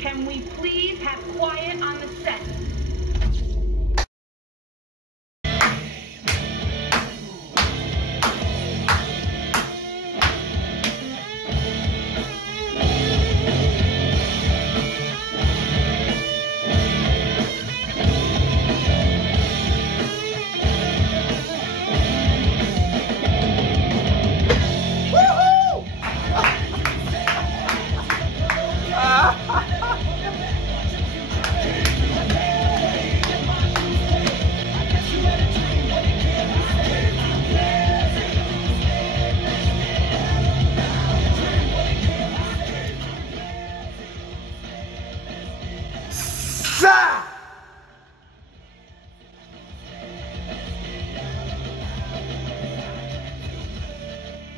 Can we please have quiet on the set?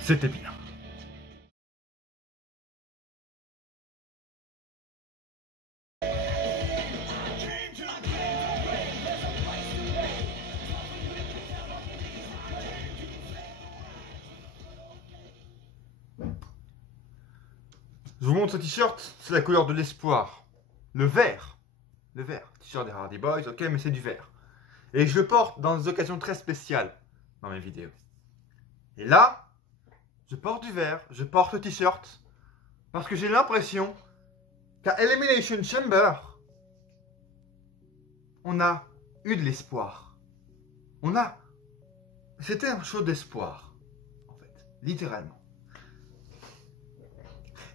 C'était bien. Je vous montre ce t-shirt, c'est la couleur de l'espoir. Le vert. Le vert. T-shirt des Hardy Boys, ok, mais c'est du vert. Et je le porte dans des occasions très spéciales dans mes vidéos. Et là, je porte du vert, je porte le t-shirt parce que j'ai l'impression qu'à Elimination Chamber, on a eu de l'espoir. C'était un show d'espoir, en fait, littéralement.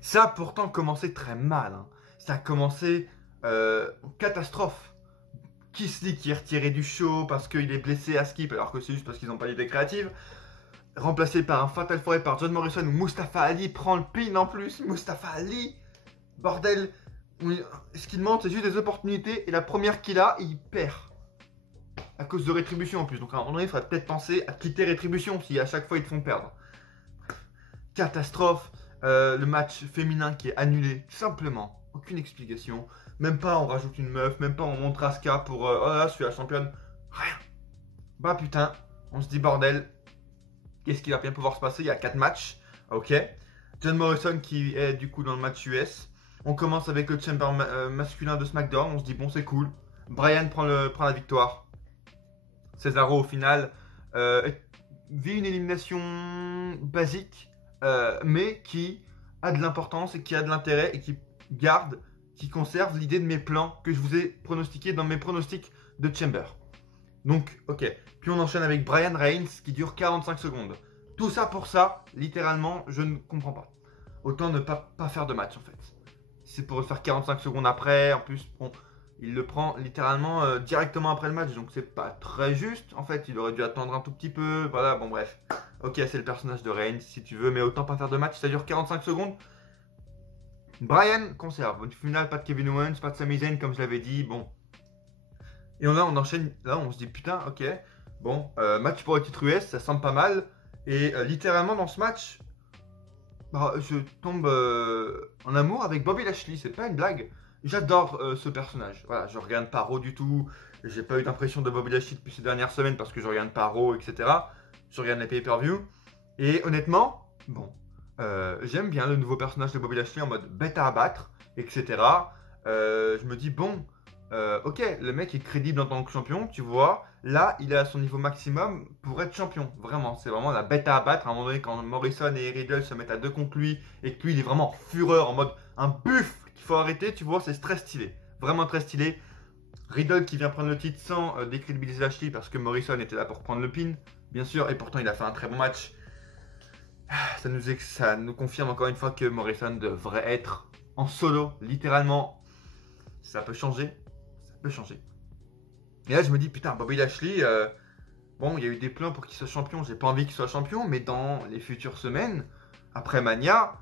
Ça a pourtant commencé très mal. Hein. Ça a commencé en catastrophe. Keith Lee qui est retiré du show parce qu'il est blessé à skip alors que c'est juste parce qu'ils n'ont pas d'idée créative. Remplacé par un Fatal 4-Way par John Morrison où Mustafa Ali prend le pin en plus. Mustafa Ali, bordel. Ce qu'il demande c'est juste des opportunités et la première qu'il a, il perd. À cause de Rétribution en plus. Donc à un moment donné, il faudrait peut-être penser à quitter Rétribution si à chaque fois ils te font perdre. Catastrophe. Le match féminin qui est annulé, tout simplement. Aucune explication. Même pas on rajoute une meuf, même pas on montre Asuka pour oh là, je suis la championne. Rien. Bah putain, on se dit bordel. Qu'est-ce qui va bien pouvoir se passer? Il y a 4 matchs. Ok. John Morrison qui est du coup dans le match US. On commence avec le chamber masculin de SmackDown. On se dit bon c'est cool. Bryan prend la victoire. Cesaro au final vit une élimination basique. Mais qui a de l'importance et qui a de l'intérêt et qui garde, qui conserve l'idée de mes plans que je vous ai pronostiqués dans mes pronostics de Chamber. Donc, ok. Puis on enchaîne avec Brian Reigns qui dure 45 secondes. Tout ça pour ça, littéralement, je ne comprends pas. Autant ne pas faire de match en fait. C'est pour le faire 45 secondes après, en plus, bon, il le prend littéralement directement après le match, donc c'est pas très juste. En fait, il aurait dû attendre un tout petit peu, voilà, bon bref. Ok, c'est le personnage de Reigns si tu veux, mais autant pas faire de match, ça dure 45 secondes. Brian conserve, au final pas de Kevin Owens, pas de Sami Zayn comme je l'avais dit, bon. Et là on enchaîne, là on se dit putain, ok, bon, match pour le titre US, ça semble pas mal. Et littéralement dans ce match, bah, je tombe en amour avec Bobby Lashley, c'est pas une blague. J'adore ce personnage, voilà, je regarde pas Raw du tout, j'ai pas eu d'impression de Bobby Lashley depuis ces dernières semaines parce que je regarde pas Raw, etc. Je regarde les pay-per-view. Et honnêtement, bon, j'aime bien le nouveau personnage de Bobby Lashley en mode bête à abattre, etc. Je me dis, bon, ok, le mec est crédible en tant que champion, tu vois. Là, il est à son niveau maximum pour être champion. Vraiment, c'est vraiment la bête à abattre. À un moment donné, quand Morrison et Riddle se mettent à deux contre lui et que lui, il est vraiment en fureur, en mode un buffle qu'il faut arrêter, tu vois, c'est très stylé. Vraiment très stylé. Riddle qui vient prendre le titre sans décrédibiliser Lashley parce que Morrison était là pour prendre le pin. Bien sûr, et pourtant il a fait un très bon match. Ça nous confirme encore une fois que Morrison devrait être en solo, littéralement. Ça peut changer, ça peut changer. Et là je me dis putain, Bobby Lashley, bon il y a eu des plans pour qu'il soit champion, j'ai pas envie qu'il soit champion, mais dans les futures semaines, après Mania,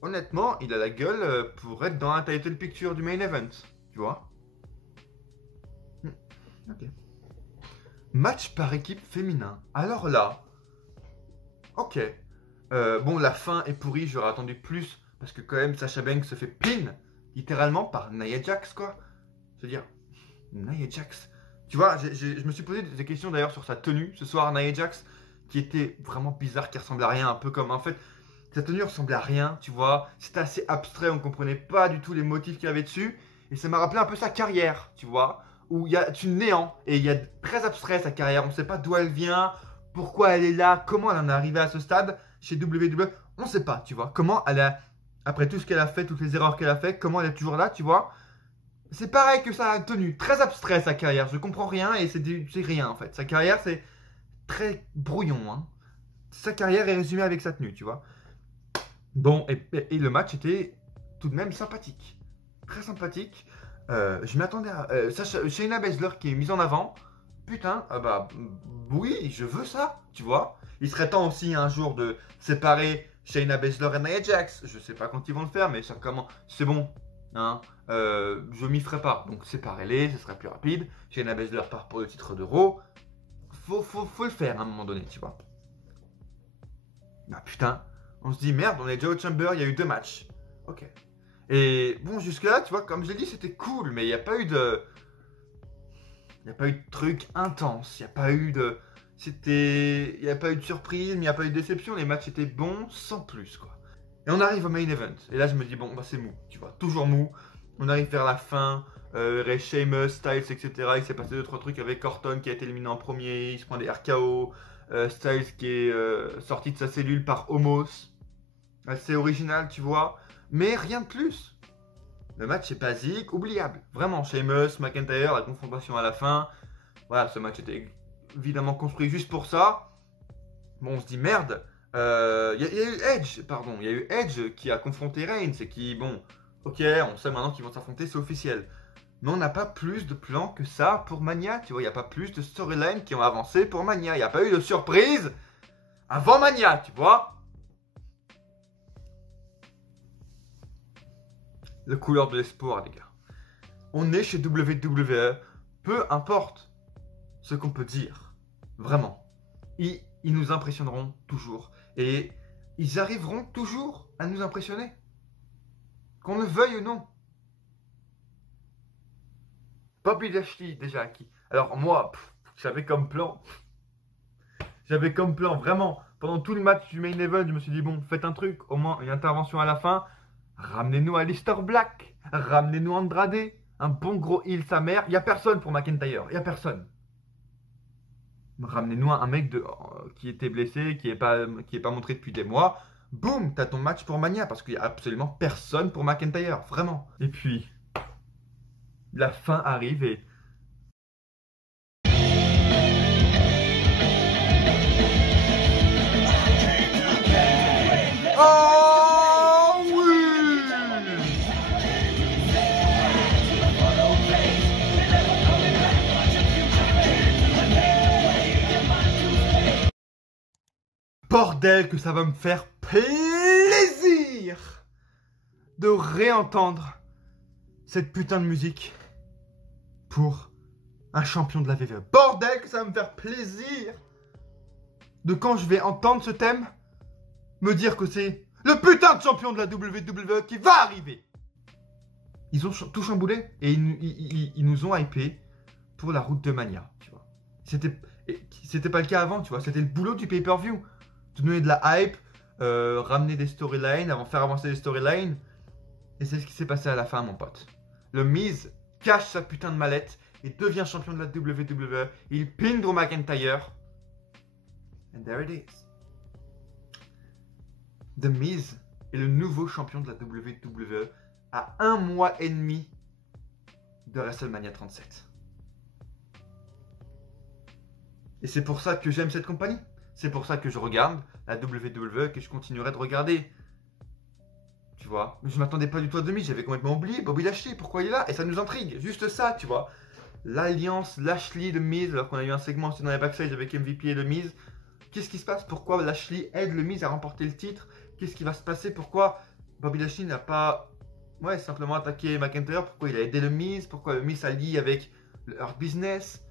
honnêtement il a la gueule pour être dans la title picture du main event, tu vois. Ok. Match par équipe féminin. Alors là, ok. Bon, la fin est pourrie, j'aurais attendu plus. Parce que quand même, Sasha Banks se fait pin, littéralement, par Nia Jax, quoi. Je veux dire, Nia Jax. Tu vois, je me suis posé des questions d'ailleurs sur sa tenue ce soir, Nia Jax, qui était vraiment bizarre, qui ressemblait à rien. Un peu comme, en fait, Sa tenue ressemblait à rien, tu vois. C'était assez abstrait, on comprenait pas du tout les motifs qu'il y avait dessus. Et ça m'a rappelé un peu sa carrière, tu vois. Où il y a du néant. Et il y a très abstrait sa carrière. On sait pas d'où elle vient, pourquoi elle est là, comment elle en est arrivée à ce stade chez WWE. On sait pas, tu vois. Comment elle a, après tout ce qu'elle a fait, toutes les erreurs qu'elle a fait, comment elle est toujours là, tu vois. C'est pareil que sa tenue. Très abstrait sa carrière. Je comprends rien et c'est rien en fait. Sa carrière, c'est très brouillon, hein. Sa carrière est résumée avec sa tenue, tu vois. Bon, et le match était tout de même sympathique. Très sympathique. Je m'attendais à... Shayna Baszler qui est mise en avant. Putain, oui, je veux ça, tu vois. Il serait temps aussi un jour de séparer Shayna Baszler et Nia Jax. Je sais pas quand ils vont le faire, mais ça commence... C'est bon, hein. Je m'y ferai pas. Donc séparez-les, ce sera plus rapide. Shayna Baszler part pour le titre de Raw. Faut le faire à un moment donné, tu vois. Bah putain, on se dit merde, on est déjà au Chamber, il y a eu 2 matchs. Ok. Et bon, jusque-là, tu vois, comme je l'ai dit, c'était cool, mais il n'y a pas eu de... Il n'y a pas eu de truc intense, il n'y a pas eu de... Il n'y a pas eu de surprise, mais il n'y a pas eu de déception, les matchs étaient bons, sans plus, quoi. Et on arrive au main event, et là je me dis, bon, bah c'est mou, tu vois, toujours mou. On arrive vers la fin, Sheamus, Styles, etc. Il s'est passé 2-3 trucs avec Orton qui a été éliminé en premier, il se prend des RKO. Styles qui est sorti de sa cellule par Homos. Assez original, tu vois. Mais rien de plus. Le match est basique, oubliable. Vraiment, Sheamus, McIntyre, la confrontation à la fin. Voilà, ce match était évidemment construit juste pour ça. Bon, on se dit merde. Il y a eu Edge, pardon. Il y a eu Edge qui a confronté Reigns et qui, bon, ok, on sait maintenant qu'ils vont s'affronter, c'est officiel. Mais on n'a pas plus de plans que ça pour Mania, tu vois. Il n'y a pas plus de storylines qui ont avancé pour Mania. Il n'y a pas eu de surprise avant Mania, tu vois. La couleur de l'espoir, les gars. On est chez WWE, peu importe ce qu'on peut dire. Vraiment. Ils nous impressionneront toujours. Et ils arriveront toujours à nous impressionner. Qu'on le veuille ou non. Bobby Lashley, déjà acquis. Alors moi, j'avais comme plan, vraiment, pendant tout le match du main event, je me suis dit, bon, faites un truc, au moins une intervention à la fin, ramenez-nous Aleister Black, ramenez-nous Andrade, un bon gros heel sa mère, il n'y a personne pour McIntyre, il n'y a personne. Ramenez-nous un mec qui était blessé, qui est pas montré depuis des mois, boum, t'as ton match pour Mania, parce qu'il n'y a absolument personne pour McIntyre, vraiment. Et puis... la fin arrive et... oh oui! Bordel que ça va me faire plaisir de réentendre cette putain de musique pour un champion de la WWE. Bordel que ça va me faire plaisir de quand je vais entendre ce thème, me dire que c'est le putain de champion de la WWE qui va arriver. Ils ont tout chamboulé et ils nous ont hypé pour la route de Mania, tu vois. C'était pas le cas avant, tu vois. C'était le boulot du pay-per-view. De donner de la hype, ramener des storylines, faire avancer les storylines. Et c'est ce qui s'est passé à la fin, mon pote. Le Miz cache sa putain de mallette et devient champion de la WWE. Il pin Drew McIntyre. And there it is. The Miz est le nouveau champion de la WWE à 1 mois et demi de WrestleMania 37. Et c'est pour ça que j'aime cette compagnie. C'est pour ça que je regarde la WWE, que je continuerai de regarder. Tu vois, je m'attendais pas du tout à demi, j'avais complètement oublié Bobby Lashley, pourquoi il est là? Et ça nous intrigue, juste ça, tu vois. L'alliance Lashley de Miz, alors qu'on a eu un segment aussi dans les backstage avec MVP et le Miz. Qu'est-ce qui se passe? Pourquoi Lashley aide le Miz à remporter le titre? Qu'est-ce qui va se passer? Pourquoi Bobby Lashley n'a pas simplement attaqué McIntyre? Pourquoi il a aidé le Miz? Pourquoi le Miz s'allie avec le Hurt Business?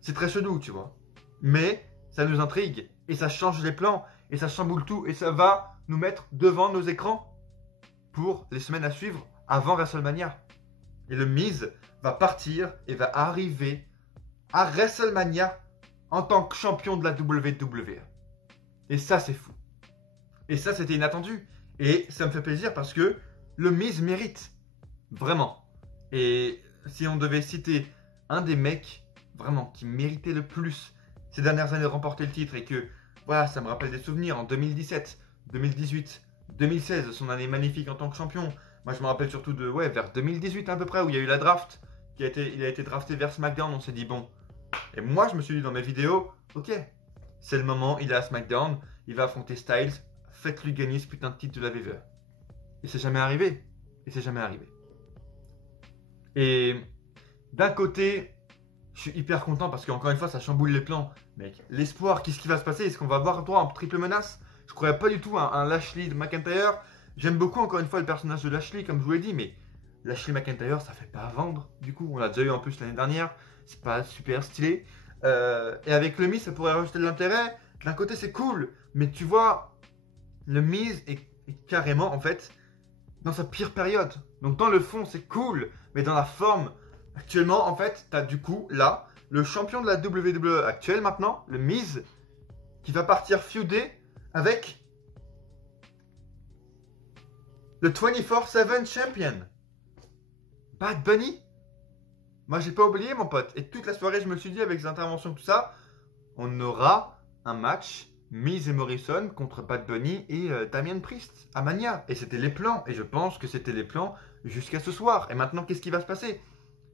C'est très chelou, tu vois. Mais ça nous intrigue, et ça change les plans, et ça chamboule tout, et ça va nous mettre devant nos écrans pour les semaines à suivre avant WrestleMania. Et le Miz va partir et va arriver à WrestleMania en tant que champion de la WWE. Et ça, c'est fou. Et ça, c'était inattendu. Et ça me fait plaisir parce que le Miz mérite. Vraiment. Et si on devait citer un des mecs, vraiment, qui méritait le plus ces dernières années de remporter le titre et que, voilà, ça me rappelle des souvenirs en 2017, 2018, 2016, son année magnifique en tant que champion. Moi, je me rappelle surtout de, ouais, vers 2018 à peu près, où il y a eu la draft. Il a été drafté vers SmackDown, on s'est dit, bon. Et moi, je me suis dit dans mes vidéos, ok, c'est le moment, il est à SmackDown, il va affronter Styles, faites-lui gagner ce putain de titre de la WWE. Et c'est jamais arrivé. Et c'est jamais arrivé. Et d'un côté, je suis hyper content parce qu'encore une fois, ça chamboule les plans. Mec, l'espoir, qu'est-ce qui va se passer? Est-ce qu'on va avoir droit en triple menace? Je croyais pas du tout à un Lashley de McIntyre. J'aime beaucoup encore une fois le personnage de Lashley, comme je vous l'ai dit, mais Lashley McIntyre, ça fait pas vendre. Du coup, on l'a déjà eu en plus l'année dernière. C'est pas super stylé. Et avec le Miz, ça pourrait rajouter de l'intérêt. D'un côté, c'est cool, mais tu vois, le Miz est carrément, en fait, dans sa pire période. Donc dans le fond, c'est cool, mais dans la forme, actuellement, en fait, t'as du coup, là, le champion de la WWE actuel maintenant, le Miz, qui va partir feuder avec le 24/7 champion, Bad Bunny. Moi, j'ai pas oublié, mon pote. Et toute la soirée, je me suis dit, avec les interventions, tout ça, on aura un match Miz et Morrison contre Bad Bunny et Damien Priest à Mania. Et c'était les plans. Et je pense que c'était les plans jusqu'à ce soir. Et maintenant, qu'est-ce qui va se passer?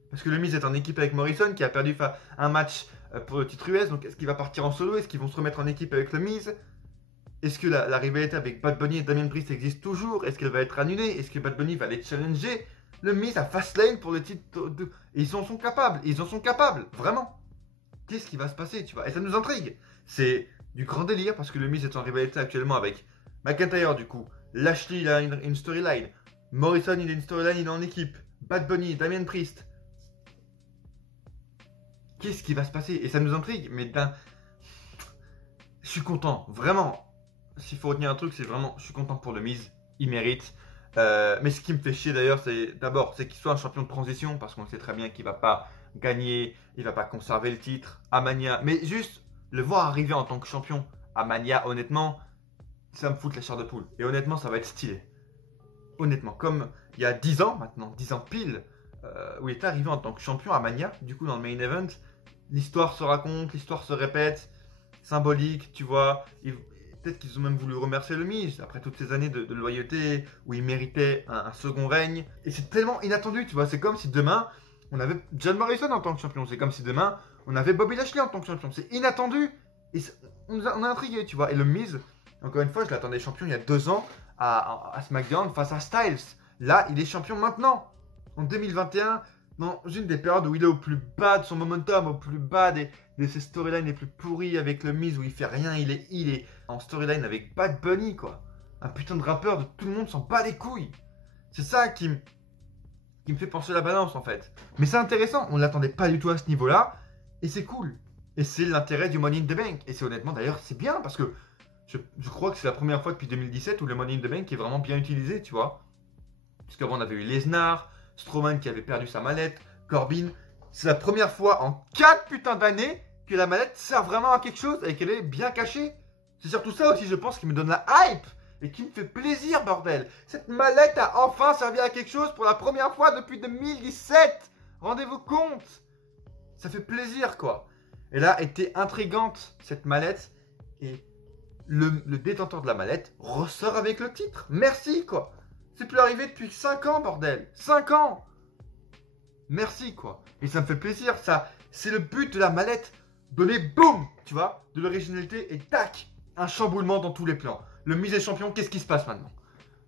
Parce que le Miz est en équipe avec Morrison qui a perdu un match pour le titre US. Donc, est-ce qu'il va partir en solo? Est-ce qu'ils vont se remettre en équipe avec le Miz? Est-ce que la rivalité avec Bad Bunny et Damien Priest existe toujours? Est-ce qu'elle va être annulée? Est-ce que Bad Bunny va les challenger le Miz à Fastlane pour le titre de... Ils en sont capables. Ils en sont capables. Vraiment. Qu'est-ce qui va se passer, tu vois? Et ça nous intrigue. C'est du grand délire parce que le Miz est en rivalité actuellement avec McIntyre du coup. Lashley, il a une storyline. Morrison, il a une storyline, il est en équipe. Bad Bunny, Damien Priest. Qu'est-ce qui va se passer? Et ça nous intrigue. Mais je suis content. Vraiment. S'il faut retenir un truc, c'est vraiment... Je suis content pour le Miz. Il mérite. Mais ce qui me fait chier d'ailleurs, c'est d'abord, c'est qu'il soit un champion de transition, parce qu'on sait très bien qu'il va pas gagner, il va pas conserver le titre à Mania. Mais juste le voir arriver en tant que champion à Mania, honnêtement, ça me fout la chair de poule. Et honnêtement, ça va être stylé. Honnêtement, comme il y a 10 ans maintenant, 10 ans pile, où il est arrivé en tant que champion à Mania, du coup dans le main event, l'histoire se raconte, l'histoire se répète, symbolique, tu vois. Peut-être qu'ils ont même voulu remercier le Miz après toutes ces années de loyauté où il méritait un second règne. Et c'est tellement inattendu, tu vois. C'est comme si demain on avait John Morrison en tant que champion. C'est comme si demain on avait Bobby Lashley en tant que champion. C'est inattendu. Et on a intrigué, tu vois. Et le Miz, encore une fois, je l'attendais champion il y a 2 ans à SmackDown face à Styles. Là, il est champion maintenant. En 2021, dans une des périodes où il est au plus bas de son momentum, au plus bas de ses storylines les plus pourries avec le Miz où il fait rien, il est en storyline avec Bad Bunny, quoi. Un putain de rappeur de tout le monde s'en bat les couilles. C'est ça qui me fait pencher la balance, en fait. Mais c'est intéressant, on ne l'attendait pas du tout à ce niveau-là, et c'est cool. Et c'est l'intérêt du Money in the Bank. Et c'est honnêtement, d'ailleurs, c'est bien, parce que je crois que c'est la première fois depuis 2017 où le Money in the Bank est vraiment bien utilisé, tu vois. Parce qu'avant, on avait eu Lesnar, Strowman qui avait perdu sa mallette, Corbin. C'est la première fois en 4 putains d'années que la mallette sert vraiment à quelque chose et qu'elle est bien cachée. C'est surtout ça aussi, je pense, qui me donne la hype et qui me fait plaisir, bordel. Cette mallette a enfin servi à quelque chose pour la première fois depuis 2017. Rendez-vous compte. Ça fait plaisir, quoi. Elle a été intrigante, cette mallette. Et le détenteur de la mallette ressort avec le titre. Merci, quoi. C'est plus arrivé depuis 5 ans, bordel. 5 ans. Merci, quoi. Et ça me fait plaisir, ça. C'est le but de la mallette. Donner, boum, tu vois, de l'originalité et tac, un chamboulement dans tous les plans. Le Miz est champion, qu'est-ce qui se passe maintenant?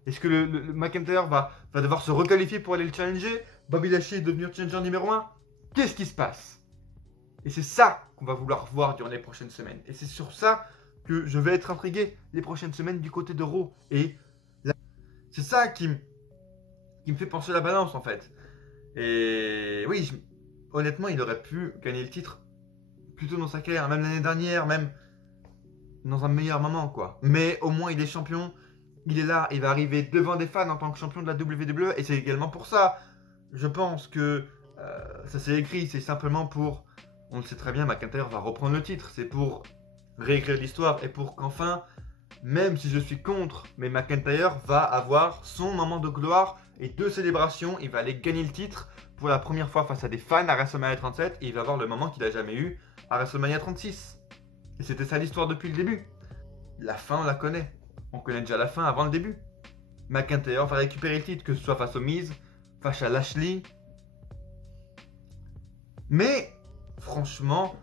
Est-ce que le McIntyre va devoir se requalifier pour aller le challenger? Bobby Lashley est devenu challenger numéro 1? Qu'est-ce qui se passe? Et c'est ça qu'on va vouloir voir durant les prochaines semaines. Et c'est sur ça que je vais être intrigué les prochaines semaines du côté de Raw. Et c'est ça qui me fait pencher la balance, en fait. Et oui, honnêtement, il aurait pu gagner le titre plus tôt dans sa carrière, même l'année dernière, même dans un meilleur moment, quoi. Mais au moins, il est champion, il est là, il va arriver devant des fans en tant que champion de la WWE, et c'est également pour ça, je pense que ça s'est écrit, c'est simplement pour, on le sait très bien, McIntyre va reprendre le titre, c'est pour réécrire l'histoire, et pour qu'enfin, même si je suis contre, mais McIntyre va avoir son moment de gloire et de célébration. Il va aller gagner le titre pour la première fois face à des fans à WrestleMania 37 et il va avoir le moment qu'il n'a jamais eu à WrestleMania 36. Et c'était ça l'histoire depuis le début. La fin, on la connaît. On connaît déjà la fin avant le début. McIntyre va récupérer le titre, que ce soit face aux Miz, face à Lashley. Mais, franchement,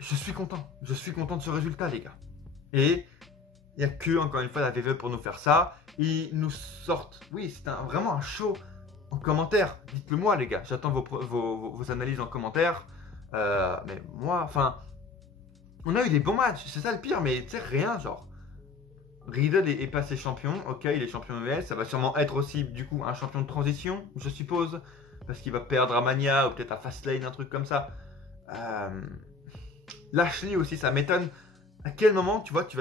je suis content. Je suis content de ce résultat, les gars. Et il n'y a que, encore une fois, la VVE pour nous faire ça. Ils nous sortent. Oui, c'est vraiment un show en commentaire. Dites-le moi, les gars. J'attends vos analyses en commentaire. Mais moi, enfin, on a eu des bons matchs. C'est ça le pire, mais tu sais, rien, genre. Riddle est passé champion. Ok, il est champion US. Ça va sûrement être aussi, du coup, un champion de transition, je suppose. Parce qu'il va perdre à Mania ou peut-être à Fastlane, un truc comme ça. Lashley aussi, ça m'étonne. À quel moment, tu vois, tu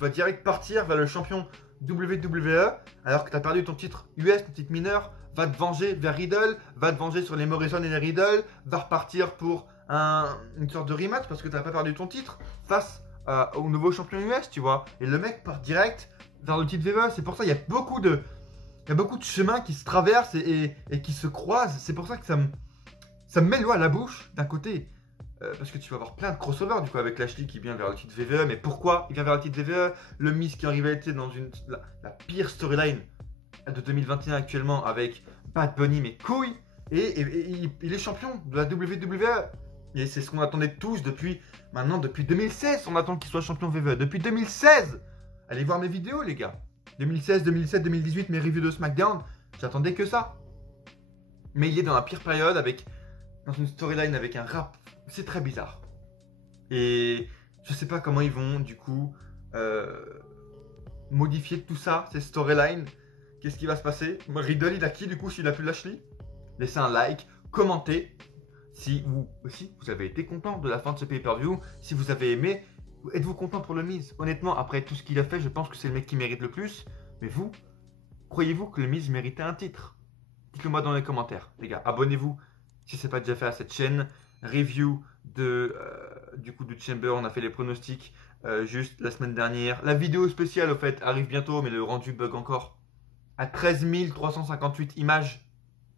vas direct partir vers le champion WWE alors que tu as perdu ton titre US, ton titre mineur, va te venger vers Riddle, va te venger sur les Morrison et les Riddle, va repartir pour une sorte de rematch parce que tu n'as pas perdu ton titre face au nouveau champion US, tu vois. Et le mec part direct vers le titre WWE. C'est pour ça qu'il y a beaucoup de chemins qui se traversent et qui se croisent. C'est pour ça que ça me met l'eau à la bouche d'un côté. Parce que tu vas avoir plein de crossovers du coup avec Lashley qui vient vers le titre VVE. Mais pourquoi il vient vers le titre VVE? Le Miz qui est en rivalité dans la pire storyline de 2021 actuellement avec Bad Bunny mais couilles. Et il est champion de la WWE. Et c'est ce qu'on attendait tous depuis 2016. On attend qu'il soit champion VVE. Depuis 2016. Allez voir mes vidéos les gars. 2016, 2017, 2018, mes reviews de SmackDown. J'attendais que ça. Mais il est dans la pire période dans une storyline avec un rap. C'est très bizarre. Et je sais pas comment ils vont du coup modifier tout ça, ces storylines. Qu'est-ce qui va se passer? Riddle il a qui du coup s'il a plus Lashley? Laissez un like, commentez si vous aussi vous avez été content de la fin de ce pay-per-view, si vous avez aimé. Êtes-vous content pour le Miz? Honnêtement, après tout ce qu'il a fait, je pense que c'est le mec qui mérite le plus. Mais vous, croyez-vous que le Miz méritait un titre? Dites-le moi dans les commentaires, les gars. Abonnez-vous si ce n'est pas déjà fait à cette chaîne. Review du coup de Chamber, on a fait les pronostics juste la semaine dernière. La vidéo spéciale au fait arrive bientôt, mais le rendu bug encore. À 13 358 images,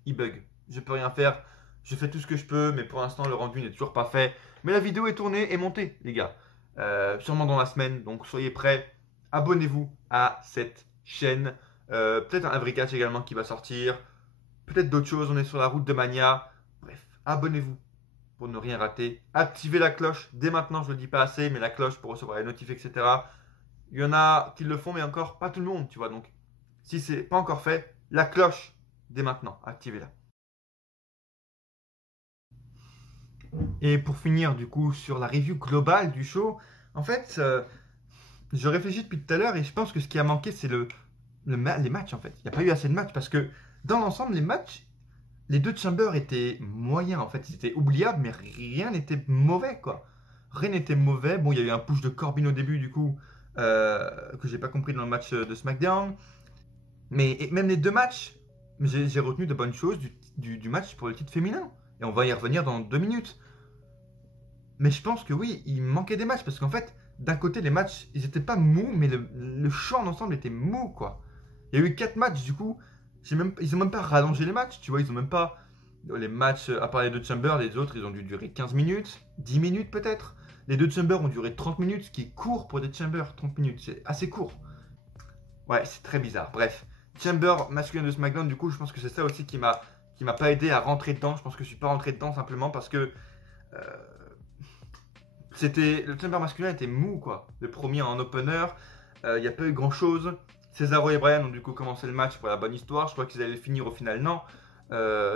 il bug. Je peux rien faire. Je fais tout ce que je peux, mais pour l'instant le rendu n'est toujours pas fait. Mais la vidéo est tournée et montée, les gars. Sûrement dans la semaine, donc soyez prêts. Abonnez-vous à cette chaîne. Peut-être un Every Catch également qui va sortir. Peut-être d'autres choses, on est sur la route de Mania. Bref, abonnez-vous pour ne rien rater. Activez la cloche dès maintenant, je ne le dis pas assez, mais la cloche pour recevoir les notifs, etc. Il y en a qui le font, mais encore pas tout le monde, tu vois. Donc, si c'est pas encore fait, la cloche dès maintenant, activez-la. Et pour finir, du coup, sur la review globale du show, en fait, je réfléchis depuis tout à l'heure et je pense que ce qui a manqué, c'est les matchs, en fait. Il n'y a pas eu assez de matchs parce que, dans l'ensemble, les matchs, les deux Chambers étaient moyens, en fait. Ils étaient oubliables, mais rien n'était mauvais, quoi. Rien n'était mauvais. Bon, il y a eu un push de Corbin au début, du coup, que j'ai pas compris dans le match de SmackDown. Mais même les deux matchs, j'ai retenu de bonnes choses du match pour le titre féminin. Et on va y revenir dans 2 minutes. Mais je pense que oui, il manquait des matchs. Parce qu'en fait, d'un côté, les matchs, ils étaient pas mous, mais le show en ensemble était mou, quoi. Il y a eu 4 matchs, du coup. Ils ont même pas rallongé les matchs, tu vois. Ils ont même pas... Les matchs, à part les deux Chambers, les autres, ils ont dû durer 15 minutes, 10 minutes peut-être. Les deux Chambers ont duré 30 minutes, ce qui est court pour des Chambers, 30 minutes. C'est assez court. Ouais, c'est très bizarre. Bref. Chamber masculin de SmackDown, du coup, je pense que c'est ça aussi qui m'a pas aidé à rentrer dedans. Je pense que je suis pas rentré dedans simplement parce que le Chamber masculin était mou, quoi. Le premier en opener, il n'y a pas eu grand chose. Cesaro et Bryan ont du coup commencé le match pour la bonne histoire. Je crois qu'ils allaient le finir au final, non.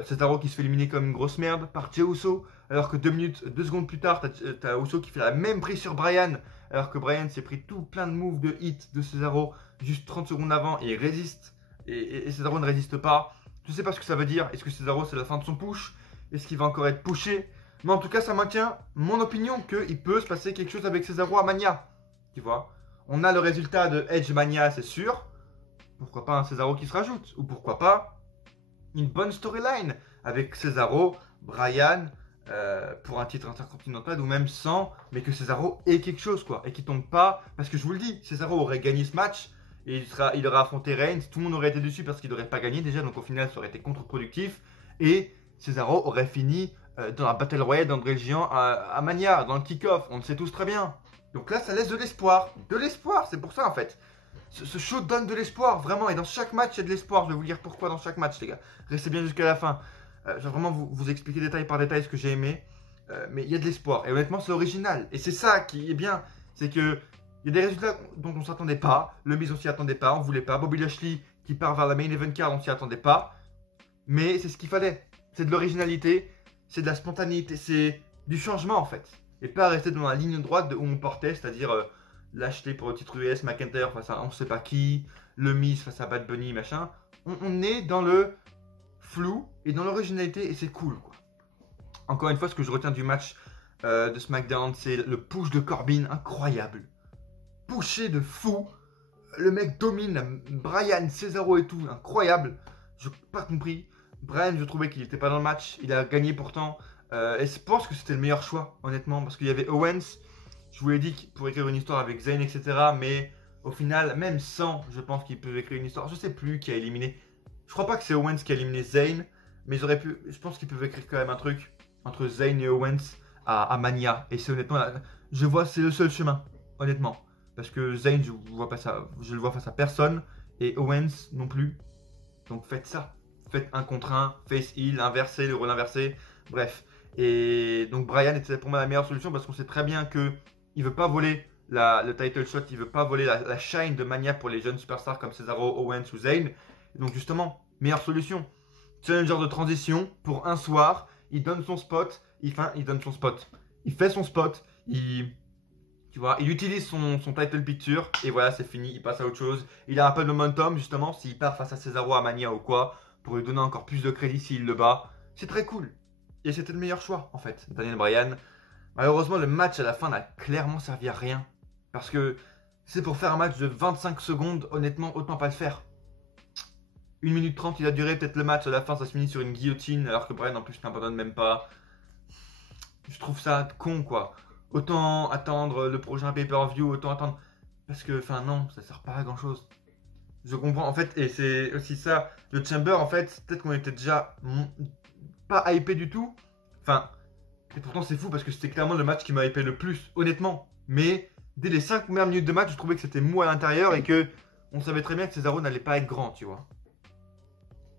Cesaro qui se fait éliminer comme une grosse merde par Jey Uso, alors que 2 secondes plus tard, t'as Uso qui fait la même prise sur Bryan, alors que Bryan s'est pris tout plein de moves de hit de Cesaro juste 30 secondes avant et il résiste. Et Cesaro ne résiste pas. Je sais pas ce que ça veut dire. Est-ce que Cesaro c'est la fin de son push? Est-ce qu'il va encore être pushé? Mais en tout cas, ça maintient mon opinion qu'il peut se passer quelque chose avec Cesaro à Mania. Tu vois, on a le résultat de Edge Mania, c'est sûr. Pourquoi pas un Cesaro qui se rajoute? Ou pourquoi pas une bonne storyline avec Cesaro, Bryan, pour un titre intercontinental ou même sans, mais que Cesaro ait quelque chose quoi, et qu'il tombe pas, parce que je vous le dis, Cesaro aurait gagné ce match, et il aurait affronté Reigns, tout le monde aurait été dessus parce qu'il n'aurait pas gagné déjà, donc au final ça aurait été contre-productif, et Cesaro aurait fini dans la Battle Royale d'André le Géant à Mania, dans le kick-off, on le sait tous très bien. Donc là ça laisse de l'espoir, c'est pour ça en fait. Ce show donne de l'espoir, vraiment, et dans chaque match il y a de l'espoir, je vais vous dire pourquoi dans chaque match les gars, restez bien jusqu'à la fin. Je vais vraiment vous expliquer détail par détail ce que j'ai aimé. Mais il y a de l'espoir. Et honnêtement, c'est original. Et c'est ça qui est bien. C'est que il y a des résultats dont on ne s'attendait pas. Le Miz, on s'y attendait pas. On voulait pas. Bobby Lashley qui part vers la main event card, on s'y attendait pas. Mais c'est ce qu'il fallait. C'est de l'originalité. C'est de la spontanéité. C'est du changement en fait. Et pas rester dans la ligne droite de où on portait. C'est-à-dire Lashley pour le titre US, McIntyre face à on sait pas qui. Le Miz face à Bad Bunny, machin. On est dans le flou et dans l'originalité et c'est cool quoi. Encore une fois, ce que je retiens du match de SmackDown, c'est le push de Corbin, incroyable. Pusher de fou. Le mec domine Bryan, Cesaro et tout, incroyable. Je n'ai pas compris. Bryan, je trouvais qu'il n'était pas dans le match. Il a gagné pourtant. Et je pense que c'était le meilleur choix, honnêtement, parce qu'il y avait Owens. Je vous l'ai dit pour écrire une histoire avec Zayn, etc. Mais au final, même sans, je pense qu'ils peuvent écrire une histoire. Je sais plus qui a éliminé. Je crois pas que c'est Owens qui a éliminé Zayn, mais ils auraient pu. Je pense qu'ils peuvent écrire quand même un truc entre Zayn et Owens à Mania. Et c'est honnêtement, je vois, c'est le seul chemin, honnêtement, parce que Zayn, je le vois face à personne, et Owens non plus. Donc faites ça, faites un contre un, face heel, inversé, le rôle inversé, bref. Et donc Bryan était pour moi la meilleure solution parce qu'on sait très bien que il veut pas voler le title shot, il veut pas voler la shine de Mania pour les jeunes superstars comme Cesaro, Owens ou Zayn. Donc justement, meilleure solution. Challenger de transition pour un soir, il donne son spot, il fait son spot, il utilise son title picture et voilà, c'est fini, il passe à autre chose. Il a un peu de momentum justement s'il part face à Cesaro à Mania ou quoi, pour lui donner encore plus de crédit s'il le bat. C'est très cool. Et c'était le meilleur choix en fait, Daniel Bryan. Malheureusement, le match à la fin n'a clairement servi à rien. Parce que c'est pour faire un match de 25 secondes, honnêtement, autant pas le faire. 1 minute 30, il a duré peut-être le match, à la fin ça se finit sur une guillotine, alors que Bryan en plus n'abandonne même pas. Je trouve ça con quoi. Autant attendre le prochain pay-per-view, autant attendre. Parce que, enfin non, ça sert pas à grand chose. Je comprends en fait, et c'est aussi ça, le Chamber en fait, peut-être qu'on était déjà pas hypé du tout. Enfin, et pourtant c'est fou parce que c'était clairement le match qui m'a hypé le plus, honnêtement. Mais dès les 5 premières minutes de match, je trouvais que c'était mou à l'intérieur et que on savait très bien que Cesaro n'allait pas être grand, tu vois.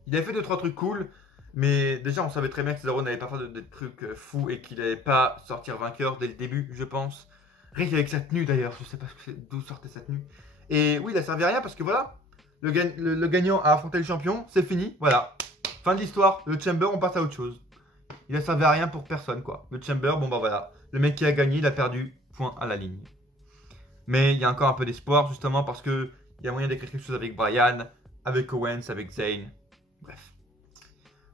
Il avait fait 2-3 trucs cool, mais déjà on savait très bien que Cesaro n'allait pas faire des trucs fous et qu'il n'allait pas sortir vainqueur dès le début, je pense. Rien qu'avec sa tenue d'ailleurs, je sais pas d'où sortait sa tenue. Et oui, il a servi à rien parce que voilà, le gagnant a affronté le champion, c'est fini, voilà. Fin de l'histoire, le Chamber, on passe à autre chose. Il a servi à rien pour personne quoi. Le Chamber, bon bah voilà, le mec qui a gagné, il a perdu, point à la ligne. Mais il y a encore un peu d'espoir justement parce que il y a moyen d'écrire quelque chose avec Bryan, avec Owens, avec Zayn. Bref.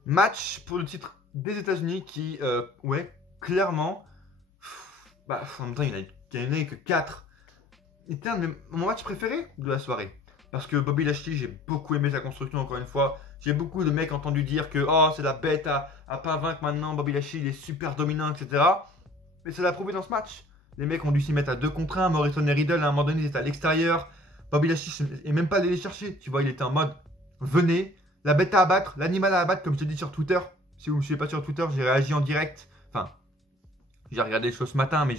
Match pour le titre des États-Unis qui, ouais, clairement, en même temps, il n'y en a que 4. C'était un de mon match préféré de la soirée. Parce que Bobby Lashley, j'ai beaucoup aimé sa construction, encore une fois. J'ai beaucoup de mecs entendu dire que oh, c'est la bête à pas vaincre maintenant, Bobby Lashley, il est super dominant, etc. Mais ça l'a prouvé dans ce match. Les mecs ont dû s'y mettre à 2 contre 1. Morrison et Riddle, à un moment donné, ils étaient à l'extérieur. Bobby Lashley n'est même pas allé les chercher. Tu vois, il était en mode venez. La bête à abattre, l'animal à abattre, comme je t'ai dit sur Twitter. Si vous ne me suivez pas sur Twitter, j'ai réagi en direct. Enfin, j'ai regardé le show ce matin, mais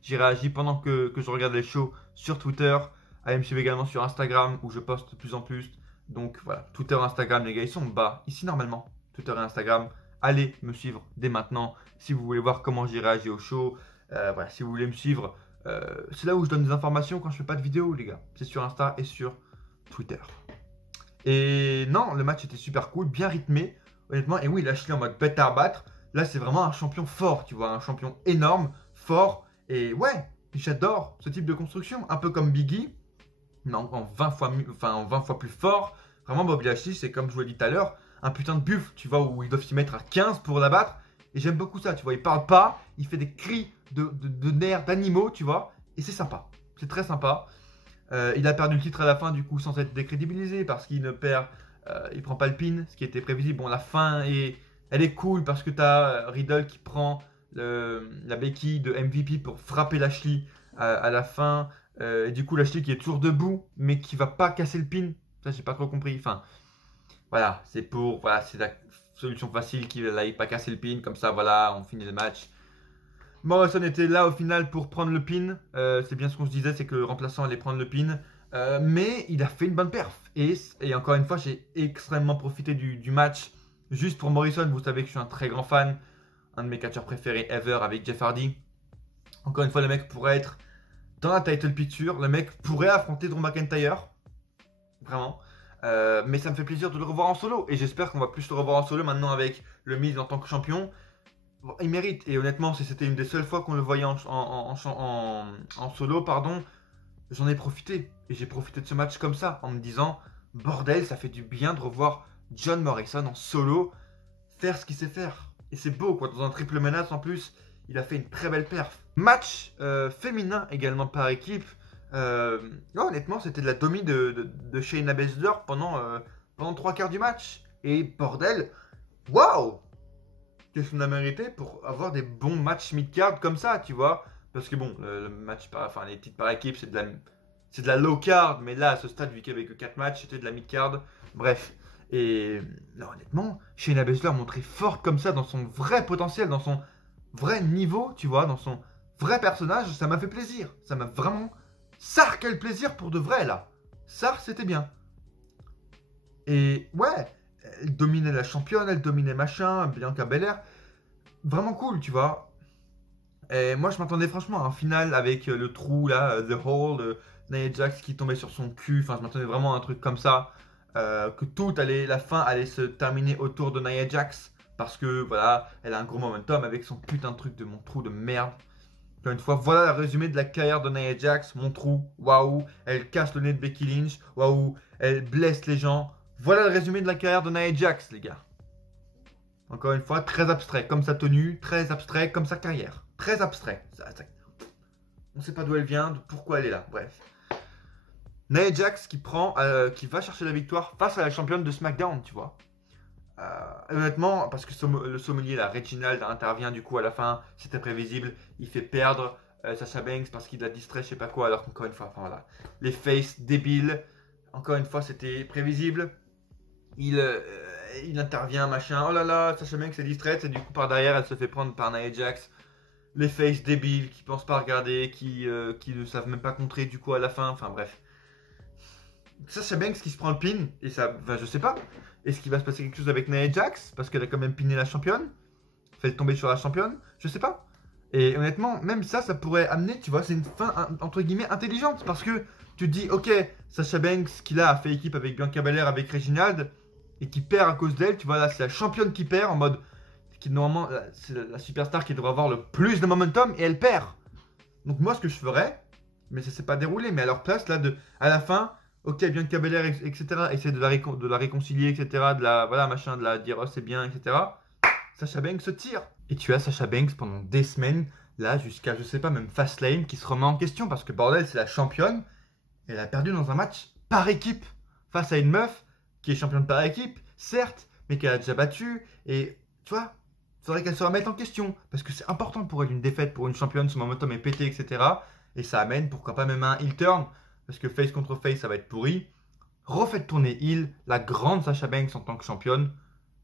j'ai réagi pendant que je regardais le show sur Twitter. Allez me suivre également sur Instagram, où je poste de plus en plus. Donc voilà, Twitter, Instagram, les gars, ils sont bas, ici normalement. Twitter et Instagram, allez me suivre dès maintenant. Si vous voulez voir comment j'ai réagi au show, voilà, si vous voulez me suivre, c'est là où je donne des informations quand je fais pas de vidéo, les gars. C'est sur Insta et sur Twitter. Et non, le match était super cool, bien rythmé, honnêtement. Et oui, Lashley en mode bête à abattre. Là, c'est vraiment un champion fort, tu vois, un champion énorme, fort. Et ouais, j'adore ce type de construction, un peu comme Biggie, mais en 20 fois plus fort. Vraiment, Bobby Lashley, c'est comme je vous l'ai dit tout à l'heure, un putain de buffle, tu vois, où ils doivent s'y mettre à 15 pour l'abattre. Et j'aime beaucoup ça, tu vois, il parle pas, il fait des cris de nerfs, d'animaux, tu vois. Et c'est sympa, c'est très sympa. Il a perdu le titre à la fin du coup sans être décrédibilisé parce qu'il ne perd, il prend pas le pin, ce qui était prévisible. Bon, la fin est Elle est cool parce que t'as Riddle qui prend la béquille de MVP pour frapper Lashley à la fin. Et du coup, Lashley qui est toujours debout, mais qui va pas casser le pin. Ça, j'ai pas trop compris. Enfin, voilà, c'est la solution facile qu'il n'aille pas casser le pin. Comme ça, voilà, on finit le match. Morrison était là au final pour prendre le pin. C'est bien ce qu'on se disait, c'est que le remplaçant allait prendre le pin. Mais il a fait une bonne perf. Et encore une fois, j'ai extrêmement profité du match. Juste pour Morrison, vous savez que je suis un très grand fan. Un de mes catcheurs préférés ever avec Jeff Hardy. Encore une fois, le mec pourrait être dans la title picture. Le mec pourrait affronter Drew McIntyre. Vraiment. Mais ça me fait plaisir de le revoir en solo. Et j'espère qu'on va plus le revoir en solo maintenant avec le Miz en tant que champion. Bon, il mérite. Et honnêtement, si c'était une des seules fois qu'on le voyait en solo, pardon, j'en ai profité. Et j'ai profité de ce match comme ça, en me disant, bordel, ça fait du bien de revoir John Morrison en solo faire ce qu'il sait faire. Et c'est beau, quoi. Dans un triple menace, en plus, il a fait une très belle perf. Match féminin également par équipe. Honnêtement, c'était de la domi de Shayna Baszler pendant 3 quarts du match. Et bordel, waouh! Qu'est-ce qu'on a mérité pour avoir des bons matchs mid-card comme ça, tu vois? Parce que bon, le match enfin les titres par équipe, c'est de la low card, mais là, à ce stade, vu qu'il n'y avait que 4 matchs, c'était de la mid-card. Bref. Et non, honnêtement, Shayna Baszler montrée forte comme ça, dans son vrai potentiel, dans son vrai niveau, tu vois, dans son vrai personnage, ça m'a fait plaisir. Ça m'a vraiment... Sar, quel plaisir pour de vrai, là. Sar, c'était bien. Et ouais, elle dominait la championne, elle dominait machin, Bianca Belair. Vraiment cool, tu vois. Et moi, je m'attendais franchement à un final avec le trou, là, The Hole, Nia Jax qui tombait sur son cul. Enfin, je m'attendais vraiment à un truc comme ça. Que la fin allait se terminer autour de Nia Jax. Parce que, voilà, elle a un gros momentum avec son putain de truc de mon trou de merde. Encore une fois, voilà le résumé de la carrière de Nia Jax. Mon trou, waouh. Elle casse le nez de Becky Lynch, waouh. Elle blesse les gens. Voilà le résumé de la carrière de Nia Jax, les gars. Encore une fois, très abstrait comme sa tenue, très abstrait comme sa carrière. Très abstrait. On ne sait pas d'où elle vient, de pourquoi elle est là. Bref. Nia Jax qui va chercher la victoire face à la championne de SmackDown, tu vois. Honnêtement, parce que le sommelier, là, Reginald, intervient du coup à la fin, c'était prévisible. Il fait perdre Sasha Banks parce qu'il la distrait, je sais pas quoi. Alors qu'encore une fois, enfin voilà. Les faces débiles, encore une fois, c'était prévisible. Il intervient, machin. Oh là là, Sasha Banks est distraite et du coup par derrière elle se fait prendre par Nia Jax. Les faces débiles qui pensent pas regarder, qui ne savent même pas contrer du coup à la fin. Enfin bref. Sasha Banks qui se prend le pin et ça, enfin je sais pas. Est-ce qu'il va se passer quelque chose avec Nia Jax parce qu'elle a quand même piné la championne, fait tomber sur la championne, je sais pas. Et honnêtement, même ça pourrait amener, tu vois, c'est une fin entre guillemets intelligente parce que tu te dis, ok, Sasha Banks qui là a fait équipe avec Bianca Belair, avec Reginald et qui perd à cause d'elle, tu vois, là c'est la championne qui perd en mode, qui normalement c'est la superstar qui devrait avoir le plus de momentum et elle perd. Donc moi ce que je ferais, mais ça s'est pas déroulé, mais à leur place là, à la fin, ok, Bianca Belair, etc., essaie de la réconcilier, etc., voilà, machin, de la dire, oh c'est bien, etc. Sasha Banks se tire. Et tu as Sasha Banks pendant des semaines, là, jusqu'à, je sais pas, même Fastlane, qui se remet en question, parce que bordel, c'est la championne. Elle a perdu dans un match par équipe, face à une meuf qui est championne par équipe, certes, mais qu'elle a déjà battu. Et, tu vois, il faudrait qu'elle se remette en question, parce que c'est important pour elle, une défaite pour une championne, son momentum est pété, etc. Et ça amène, pourquoi pas, même un heel turn, parce que face contre face, ça va être pourri. Refaites tourner heel, la grande Sasha Banks en tant que championne.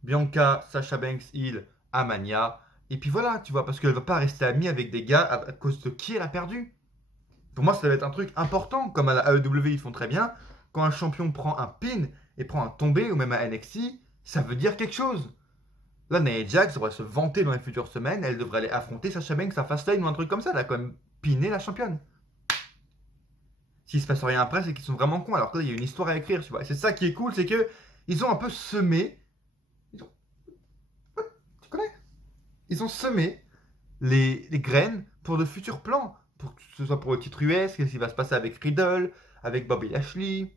Bianca, Sasha Banks, heel à Mania. Et puis voilà, tu vois, parce qu'elle va pas rester amie avec des gars à cause de qui elle a perdu. Pour moi, ça va être un truc important, comme à la AEW, ils font très bien. Quand un champion prend un pin et prend un tombé, ou même à NXT, ça veut dire quelque chose. Là, Nia Jax devrait se vanter dans les futures semaines, elle devrait aller affronter Sasha Banks à Fastlane ou un truc comme ça, elle a quand même piné la championne. S'il se passe rien après, c'est qu'ils sont vraiment cons, alors que là, il y a une histoire à écrire, tu vois. Et c'est ça qui est cool, c'est que ils ont un peu semé. Tu connais? Ils ont semé les graines pour de futurs plans. Pour que ce soit pour le titre US, qu'est-ce qui va se passer avec Riddle, avec Bobby Lashley,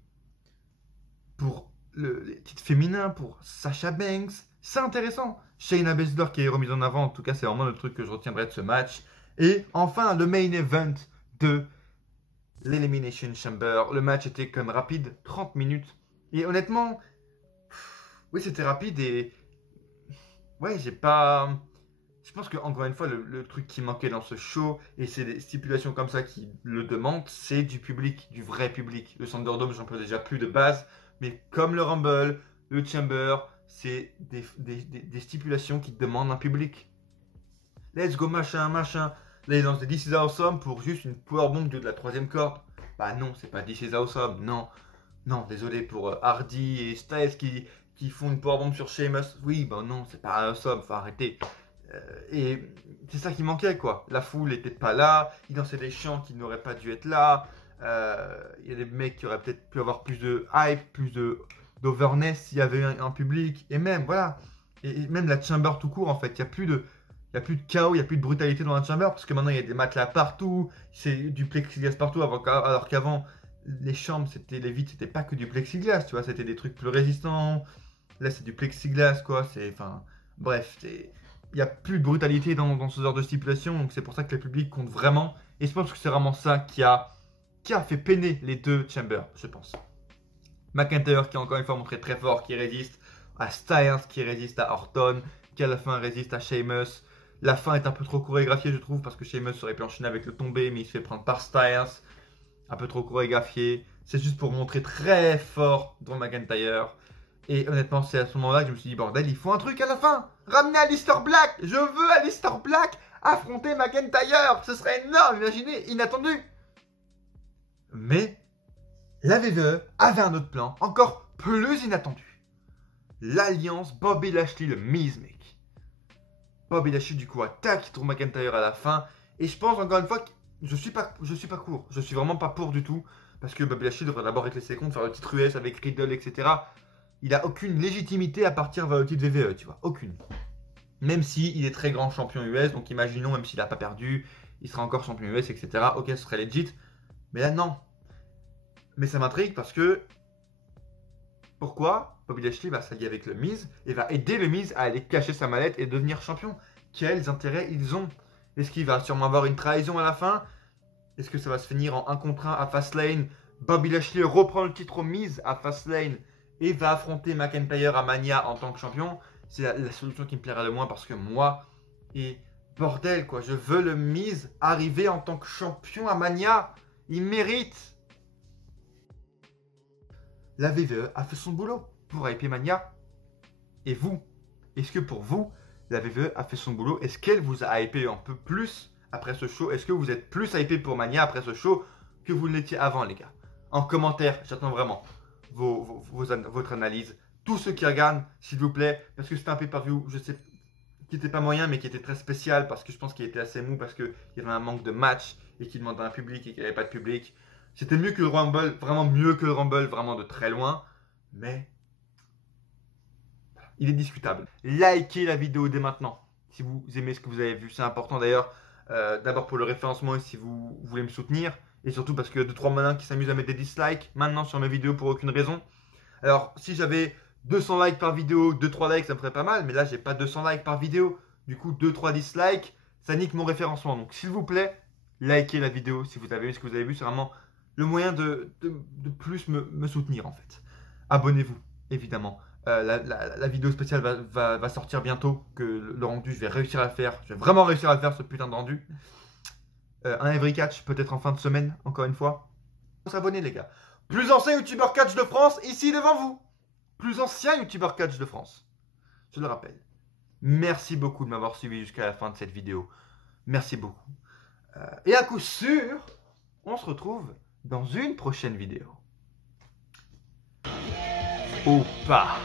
pour les titres féminins, pour Sasha Banks. C'est intéressant. Shayna Baszler qui est remise en avant, en tout cas, c'est vraiment le truc que je retiendrai de ce match. Et enfin, le main event de l'Elimination Chamber. Le match était quand même rapide, 30 minutes. Et honnêtement, oui, c'était rapide et ouais, j'ai pas. Je pense que encore une fois, le truc qui manquait dans ce show, et c'est des stipulations comme ça qui le demandent, c'est du public, du vrai public. Le Thunderdome, j'en peux déjà plus de base, mais comme le Rumble, le Chamber, c'est des stipulations qui demandent un public. Let's go machin, machin. Là, ils lancent des This is Awesome pour juste une powerbomb de la troisième corde. Bah non, c'est pas This is Awesome, non. Non, désolé pour Hardy et Styles qui font une powerbomb sur Sheamus. Oui, bah non, c'est pas Awesome, faut arrêter. Et c'est ça qui manquait, quoi. La foule était pas là, ils dansaient des chants qui n'auraient pas dû être là. Il y a des mecs qui auraient peut-être pu avoir plus de hype, plus d'overness s'il y avait un public. Et même, voilà. Et même la chamber tout court, en fait. Il n'y a plus de chaos, il n'y a plus de brutalité dans la chamber. Parce que maintenant, il y a des matelas partout. C'est du plexiglas partout. Alors qu'avant, les chambres, les vitres, c'était pas que du plexiglas, tu vois. C'était des trucs plus résistants. Là, c'est du plexiglas, quoi. Enfin, bref, il n'y a plus de brutalité dans ce genre de stipulation. Donc, c'est pour ça que le public compte vraiment. Et je pense que c'est vraiment ça qui a fait peiner les deux chambers, je pense. McIntyre qui a encore une fois montré très fort, qui résiste à Styles, qui résiste à Orton, qui à la fin résiste à Sheamus. La fin est un peu trop chorégraphiée, je trouve, parce que Sheamus aurait pu enchaîner avec le tombé, mais il se fait prendre par Styles. Un peu trop chorégraphié. C'est juste pour montrer très fort Drew McIntyre. Et honnêtement, c'est à ce moment-là que je me suis dit, bordel, il faut un truc à la fin. Ramenez Aleister Black. Je veux Aleister Black affronter McIntyre. Ce serait énorme, imaginez, inattendu. Mais la WWE avait un autre plan, encore plus inattendu. L'alliance Bobby Lashley, le Miz, mec. Bobby Lashley, du coup, attaque Drew McIntyre à la fin. Et je pense, encore une fois, que je suis pas pour. Je suis vraiment pas pour du tout. Parce que Bobby Lashley devrait d'abord être laissé compte, faire le titre US avec Riddle, etc. Il a aucune légitimité à partir vers le titre WWE, tu vois. Aucune. Même si il est très grand champion US, donc imaginons, même s'il n'a pas perdu, il sera encore champion US, etc. Ok, ce serait legit. Mais là, non. Mais ça m'intrigue parce que... Pourquoi Bobby Lashley va s'allier avec le Miz et va aider le Miz à aller cacher sa mallette et devenir champion? Quels intérêts ils ont? Est-ce qu'il va sûrement avoir une trahison à la fin? Est-ce que ça va se finir en 1 contre 1 à Fastlane? Bobby Lashley reprend le titre au Miz à Fastlane et va affronter McIntyre à Mania en tant que champion. C'est la solution qui me plairait le moins parce que moi, et bordel quoi, je veux le Miz arriver en tant que champion à Mania. Il mérite. La WWE a fait son boulot pour hyper Mania. Et vous, est-ce que pour vous, la WWE a fait son boulot? Est-ce qu'elle vous a hypé un peu plus après ce show? Est-ce que vous êtes plus hypé pour Mania après ce show que vous ne l'étiez avant, les gars? En commentaire, j'attends vraiment votre analyse. Tous ceux qui regardent, s'il vous plaît, parce que c'était un pay-per-view, je sais, qui n'était pas moyen, mais qui était très spécial, parce que je pense qu'il était assez mou, parce qu'il y avait un manque de match, et qu'il demandait un public, et qu'il n'y avait pas de public. C'était mieux que le Rumble, vraiment mieux que le Rumble, vraiment de très loin, mais il est discutable. Likez la vidéo dès maintenant, si vous aimez ce que vous avez vu, c'est important d'ailleurs, d'abord pour le référencement, et si vous voulez me soutenir, et surtout parce que 2-3 malins qui s'amusent à mettre des dislikes maintenant sur mes vidéos pour aucune raison. Alors, si j'avais 200 likes par vidéo, 2-3 likes, ça me ferait pas mal. Mais là, j'ai pas 200 likes par vidéo. Du coup, 2-3 dislikes, ça nique mon référencement. Donc, s'il vous plaît, likez la vidéo si vous avez vu ce que vous avez vu. C'est vraiment le moyen de plus me soutenir, en fait. Abonnez-vous, évidemment. La vidéo spéciale va sortir bientôt. Que le rendu, je vais réussir à le faire. Je vais vraiment réussir à le faire, ce putain de rendu. Un Every Catch, peut-être en fin de semaine, encore une fois. Faut s'abonner, les gars. Plus ancien youtubeur catch de France, ici devant vous. Plus ancien youtubeur catch de France. Je le rappelle. Merci beaucoup de m'avoir suivi jusqu'à la fin de cette vidéo. Merci beaucoup. Et à coup sûr, on se retrouve dans une prochaine vidéo. Ou pas.